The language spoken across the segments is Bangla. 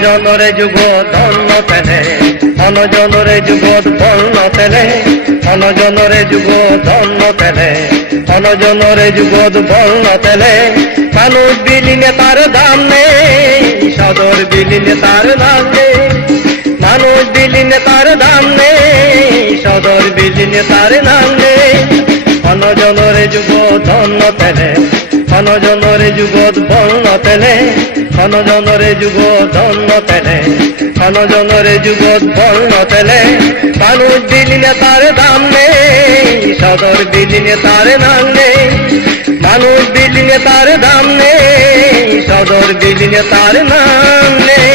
অনজনরে যুগ ধন্য তেলে অনজনরে যুগ ধন্য তেলে অনজনরে যুগ ধন্য তেলে অনজনরে যুগ ধন্য তেলে মানুষ বিলিনে তার দাম নেই সদর বিলিনে তার দাম নেই মানুষ বিলিনে তার দাম নেই সদর বিলিনে তার নাম নেই অনজনরে যুগ ধন্য তেলে অনজনরে যুগ ধন্য তেলে অনজনরে যুগ ধন্য তেলে অনজনরে যুগ ধন্য তেলে মানুষ বিলিনে তার দাম নেই সদর বিলিনে তার নাম নেই মানুষ বিলিনে তার দাম নেই সদর বিলিনে তার নাম নেই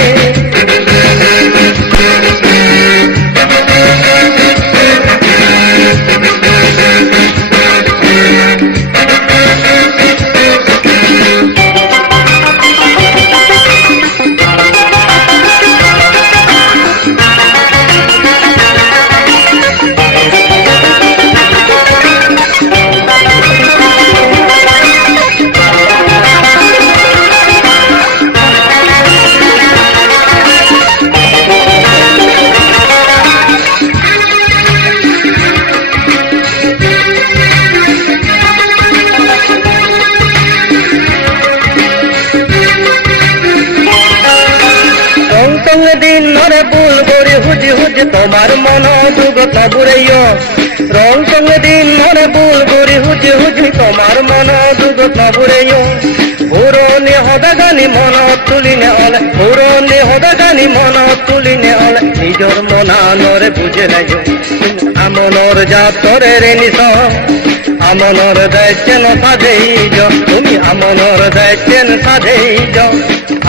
দিন নরে বুল গড়ি হুজি হুজি তোমার মন দুগ তবুরেয় রং সঙ্গে দিন নরে বুল গড়ি হুজি হুজি তোমার মন দুগ তবুরেয় পুরনি হদা গানি মন তুলিনে অলে পুরনি হদা গানি মন তুলিনে অলে নিজর মনা নরে বুঝে নাই আমনর জাতরে রে নিস আমনর দায়িত্বেন সাধেই তুমি আমনর দায়িত্বেন সাধেই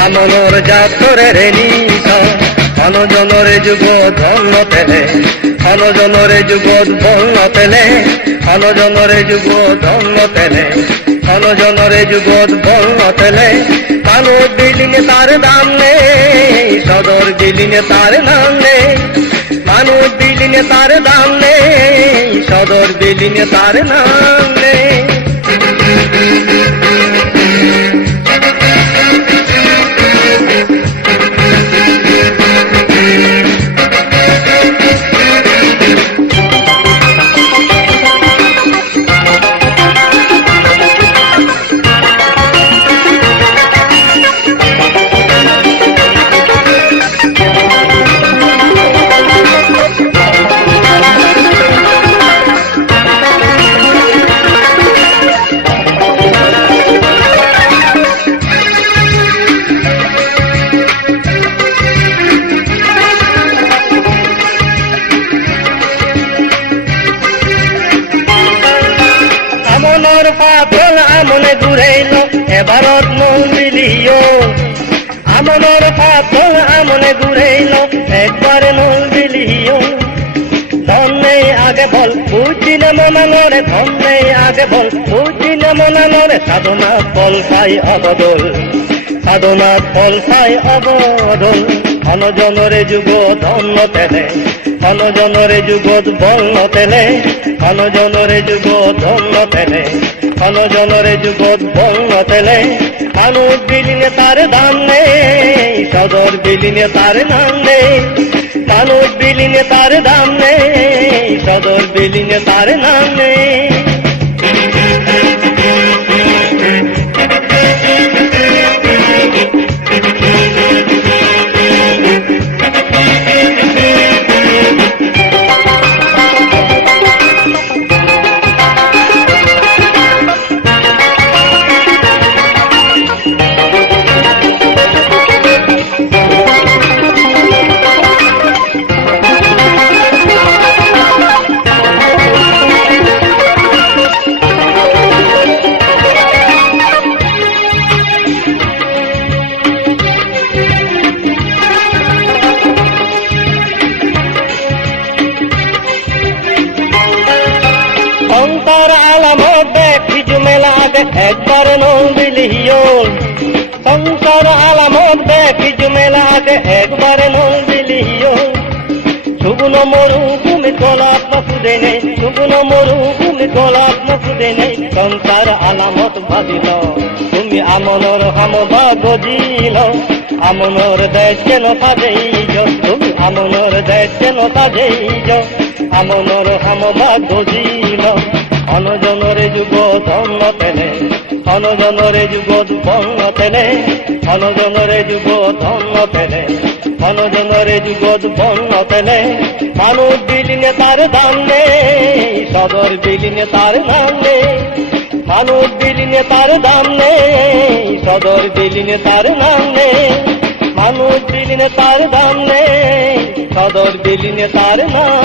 আমনর জাতরে রে নিস অনজনরে যুগ ধন্য তেলে অনজনরে যুগ ধন্য তেলে অনজনরে যুগ ধন্য তেলে অনজনরে যুগ ধন্য তেলে মানুষ বিলিনে তার দাম নেই সদর বিলিনে তার নাম নেই মানুষ বিলিনে তার দাম নেই সদর বিলিনে তার নাম নেই আমনর পাতল আমনে ঘুরাইল এবারত মন দিলিও আমনর পাতল আমনে ঘুরাইল একবারে মন দিলিও ধন নেই আগে বল বুঝিলে মনা নরে ধন নেই আগে বল বুঝিলে মনা নরে সাধনা ফল পাই অবদল সাধনা ফল পাই অবদল অনজনরে যুগ ধন্য তেলে অনজনরে যুগ ধন্য তেলে অনজনরে যুগ ধন্য তেলে অনজনরে যুগ ধন্য তেলে মানুষ বিলিনে তার দাম নেই সদর বিলিনে তার নাম নেই মানুষ বিলিনে তার দাম নেই সদর বিলিনে তার নাম নেই সংসার আলামত দেখি জুমেলা আগে একবার নন্দিলিও সংসার আলামত দেখি জুমেলা আগে একবার নন্দিলিও শুকনো মরুভূমি গোলাপ নকুদে নেই শুকনো মরুভূমি গোলাপ নকুদে নেই সংসার আলামত ভাবিল তুমি আমনর হামবা গজিল আমনের দেশ কেন সাজেইছ তুমি আমনের দেশ কেন সাজেইছ আমনের সমভাগ্য জীন অনজনরে যুগ ধন্য তেনে অনজনরে যুগ ধন্য তেনে অনজনরে যুগ ধন্য তেনে অনজনরে যুগ ধন্য তেনে মানুষ বিলিনে তার দাম নেই সদর বিলিনে তার নাম নেই মানুষ বিলিনে তার দাম নেই সদর বিলিনে তার নাম নেই মানুষ বিলিনে তার দাম নেই সদর বিলিনে তার নাম